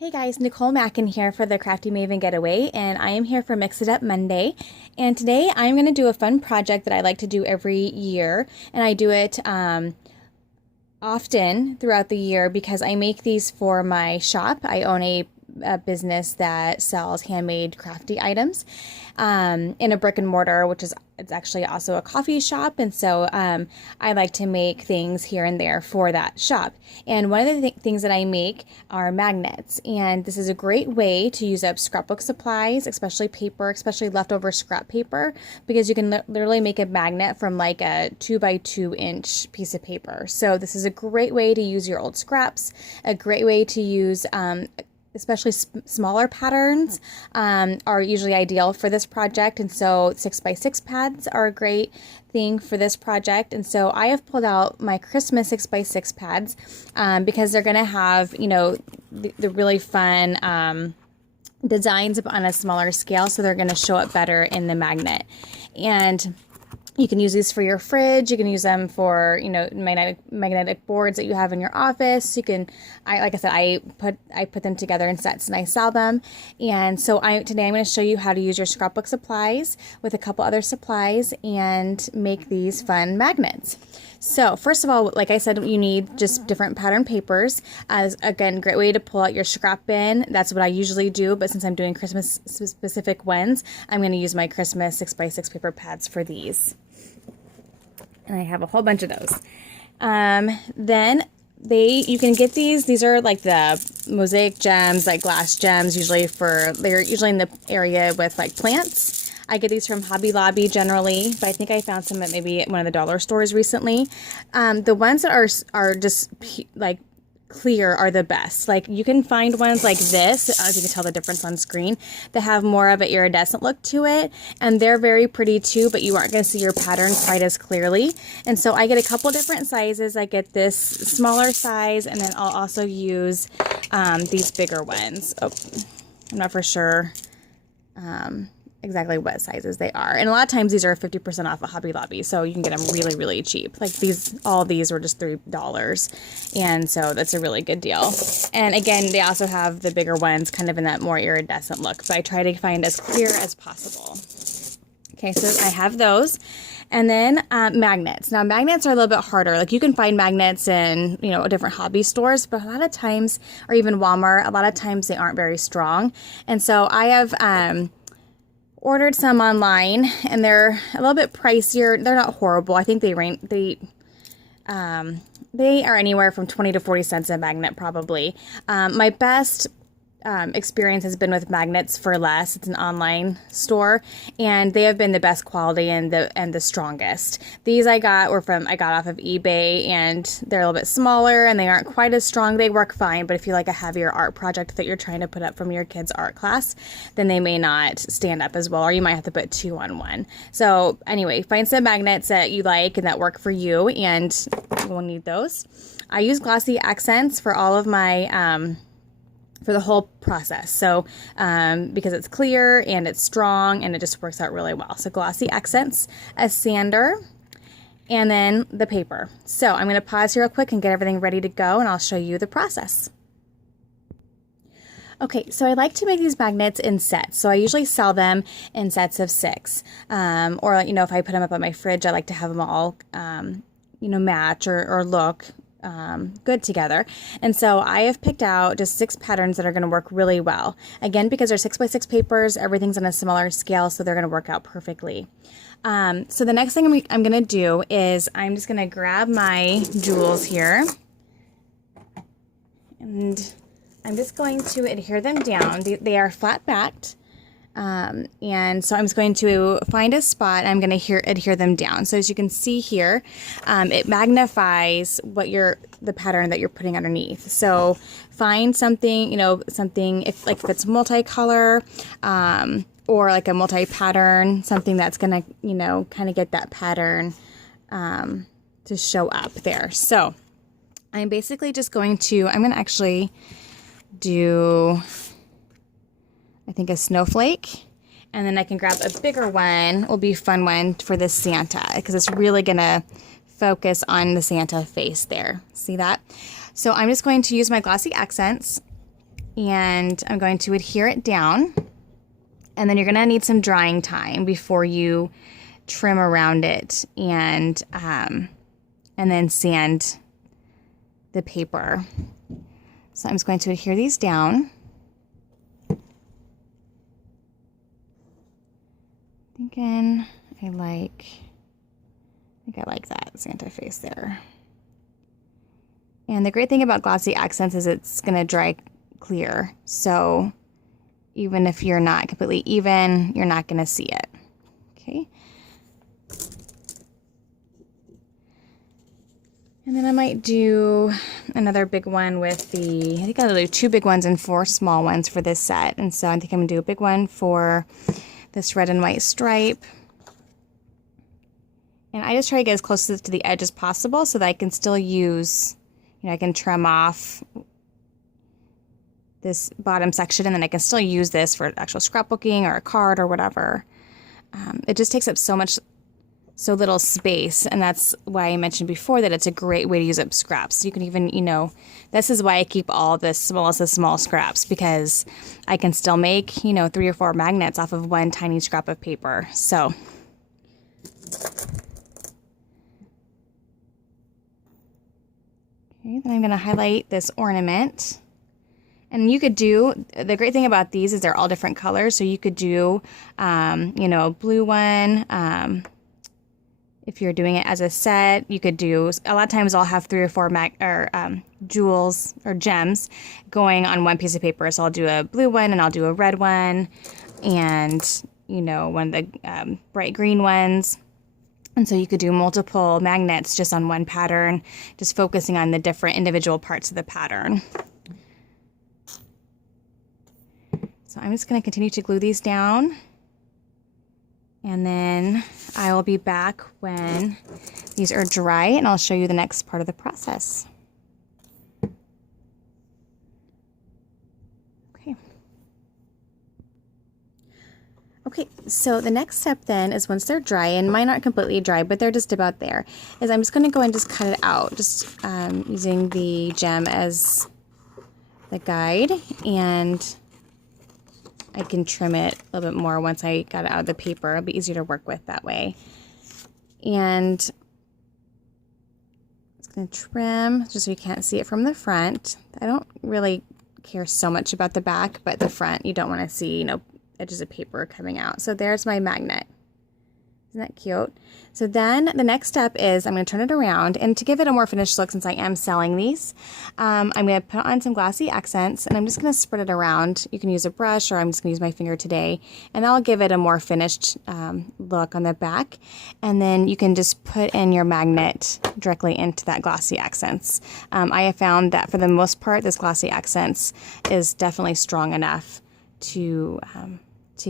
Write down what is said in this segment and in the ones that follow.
Hey guys, Nicole Mackin here for the Crafty Maven Getaway, and I am here for Mix It Up Monday. And today I'm going to do a fun project that I like to do every year, and I do it often throughout the year because I make these for my shop. I own a business that sells handmade crafty items in a brick and mortar, which is it's actually also a coffee shop, and so I like to make things here and there for that shop. And one of the things that I make are magnets, and this is a great way to use up scrapbook supplies, especially paper, especially leftover scrap paper, because you can literally make a magnet from like a 2 by 2 inch piece of paper. So this is a great way to use your old scraps, a great way to use especially smaller patterns are usually ideal for this project, and so 6x6 pads are a great thing for this project. And so I have pulled out my Christmas 6x6 pads because they're going to have, you know, the really fun designs on a smaller scale, so they're going to show up better in the magnet. And you can use these for your fridge. You can use them for, you know, magnetic boards that you have in your office. You can, like I said, I put them together in sets and I sell them. And so today I'm going to show you how to use your scrapbook supplies with a couple other supplies and make these fun magnets. So first of all, like I said, you need just different pattern papers. Again, great way to pull out your scrap bin. That's what I usually do, but since I'm doing Christmas specific ones, I'm going to use my Christmas 6x6 paper pads for these. And I have a whole bunch of those. Then you can get these are like the mosaic gems, like glass gems, they're usually in the area with like plants. I get these from Hobby Lobby generally, but I think I found some at maybe one of the dollar stores recently. The ones that are just like clear are the best. Like you can find ones like this, as you can tell the difference on screen, that have more of an iridescent look to it, and they're very pretty too, but you aren't going to see your pattern quite as clearly. And so I get a couple different sizes. I get this smaller size, and then I'll also use these bigger ones. Oh, I'm not for sure exactly what sizes they are. And a lot of times these are 50% off of Hobby Lobby, so you can get them really, really cheap. Like all these were just $3, and so that's a really good deal. And again, they also have the bigger ones kind of in that more iridescent look, but I try to find as clear as possible. Okay, so I have those. And then magnets. Now magnets are a little bit harder. Like you can find magnets in, you know, different hobby stores, but a lot of times, or even Walmart, a lot of times they aren't very strong. And so I have ordered some online, and they're a little bit pricier. They're not horrible. I think they are anywhere from 20 to 40 cents a magnet probably. My best experience has been with Magnets for Less. It's an online store, and they have been the best quality and the strongest. These I got off of eBay, and they're a little bit smaller and they aren't quite as strong. They work fine, but if you like a heavier art project that you're trying to put up from your kids' art class, then they may not stand up as well, or you might have to put 2 on 1. So anyway, find some magnets that you like and that work for you, and you will need those. I use glossy accents for all of my for the whole process. So because it's clear and it's strong and it just works out really well. So glossy accents, a sander, and then the paper. So I'm going to pause here real quick and get everything ready to go, and I'll show you the process. Okay, so I like to make these magnets in sets. So I usually sell them in sets of 6. Or, you know, if I put them up on my fridge, I like to have them all, you know, match or look good together. And so I have picked out just 6 patterns that are going to work really well. Again, because they're 6x6 papers, everything's on a smaller scale, so they're going to work out perfectly. So the next thing I'm going to do is I'm just going to grab my jewels here, and I'm just going to adhere them down. They are flat backed. And so I'm just going to find a spot, and I'm going to adhere them down. So as you can see here, it magnifies the pattern that you're putting underneath. So find something, you know, if it's multicolor, or like a multi-pattern, something that's going to, you know, kind of get that pattern, to show up there. So I'm basically just I'm going to actually do, I think, a snowflake, and then I can grab a bigger one. Will be a fun one for this Santa, because it's really gonna focus on the Santa face there. See that? So I'm just going to use my glossy accents and I'm going to adhere it down. And then you're going to need some drying time before you trim around it and then sand the paper. So I'm just going to adhere these down. Thinking I think I like that Santa face there. And the great thing about glossy accents is it's going to dry clear. So even if you're not completely even, you're not going to see it. Okay. And then I might do another big one with I think I'll do 2 big ones and 4 small ones for this set. And so I think I'm going to do a big one for this red and white stripe. And I just try to get as close to the edge as possible so that I can still use, I can trim off this bottom section, and then I can still use this for actual scrapbooking or a card or whatever. It just takes up so little space, and that's why I mentioned before that it's a great way to use up scraps. You can even, this is why I keep all the smallest of small scraps, because I can still make, 3 or 4 magnets off of one tiny scrap of paper. So okay, then I'm going to highlight this ornament. And you could do, the great thing about these is they're all different colors. So you could do, a blue one. If you're doing it as a set, you could do, a lot of times I'll have 3 or 4 jewels or gems going on one piece of paper. So I'll do a blue one and I'll do a red one and, one of the bright green ones. And so you could do multiple magnets just on one pattern, just focusing on the different individual parts of the pattern. So I'm just going to continue to glue these down, and then I will be back when these are dry and I'll show you the next part of the process. Okay, so the next step then is once they're dry, and mine aren't completely dry, but they're just about there, is I'm just going to go and just cut it out, just using the gem as the guide, and I can trim it a little bit more once I got it out of the paper. It'll be easier to work with that way. And I'm just going to trim just so you can't see it from the front. I don't really care so much about the back, but the front you don't want to see, edges of paper coming out. So there's my magnet. Isn't that cute? So then the next step is I'm going to turn it around, and to give it a more finished look, since I am selling these, I'm going to put on some glossy accents, and I'm just going to spread it around. You can use a brush, or I'm just going to use my finger today, and I'll give it a more finished look on the back. And then you can just put in your magnet directly into that glossy accents. I have found that for the most part, this glossy accents is definitely strong enough to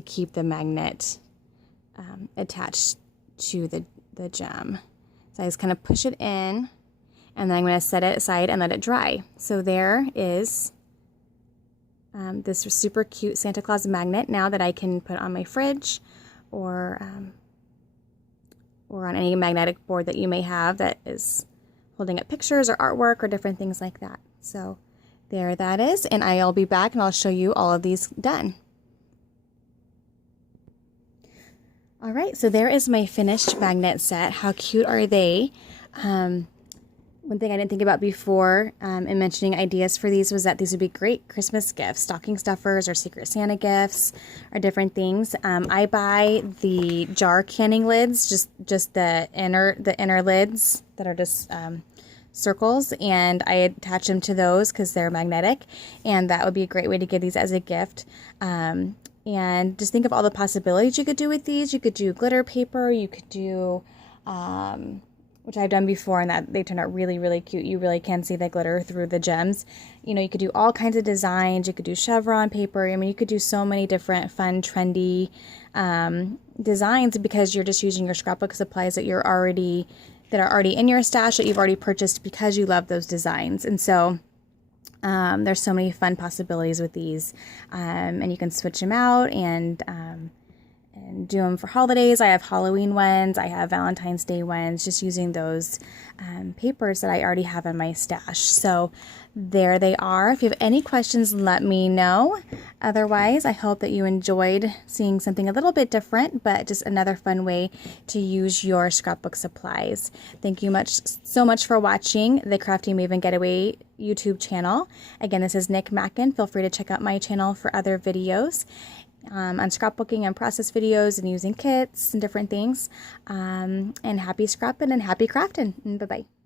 keep the magnet attached to the gem. So I just kind of push it in, and then I'm going to set it aside and let it dry. So there is this super cute Santa Claus magnet now that I can put on my fridge or on any magnetic board that you may have that is holding up pictures or artwork or different things like that. So there that is, and I'll be back and I'll show you all of these done. All right, so there is my finished magnet set. How cute are they? One thing I didn't think about before in mentioning ideas for these was that these would be great Christmas gifts, stocking stuffers or Secret Santa gifts or different things. I buy the jar canning lids, just the inner lids that are just circles, and I attach them to those because they're magnetic, and that would be a great way to give these as a gift. And just think of all the possibilities you could do with these. You could do glitter paper, you could do, which I've done before, and that they turn out really, really cute. You really can see the glitter through the gems. You could do all kinds of designs. You could do chevron paper. I mean, you could do so many different fun, trendy designs because you're just using your scrapbook supplies that are already in your stash that you've already purchased because you love those designs. And so there's so many fun possibilities with these, and you can switch them out and and do them for holidays. I have Halloween ones, I have Valentine's Day ones, just using those papers that I already have in my stash. So there they are. If you have any questions, let me know. Otherwise, I hope that you enjoyed seeing something a little bit different, but just another fun way to use your scrapbook supplies. Thank you so much for watching the Crafty Maven Getaway YouTube channel. Again, this is Nicmackin. Feel free to check out my channel for other videos on scrapbooking and process videos and using kits and different things. And happy scrapping and happy crafting. Bye-bye.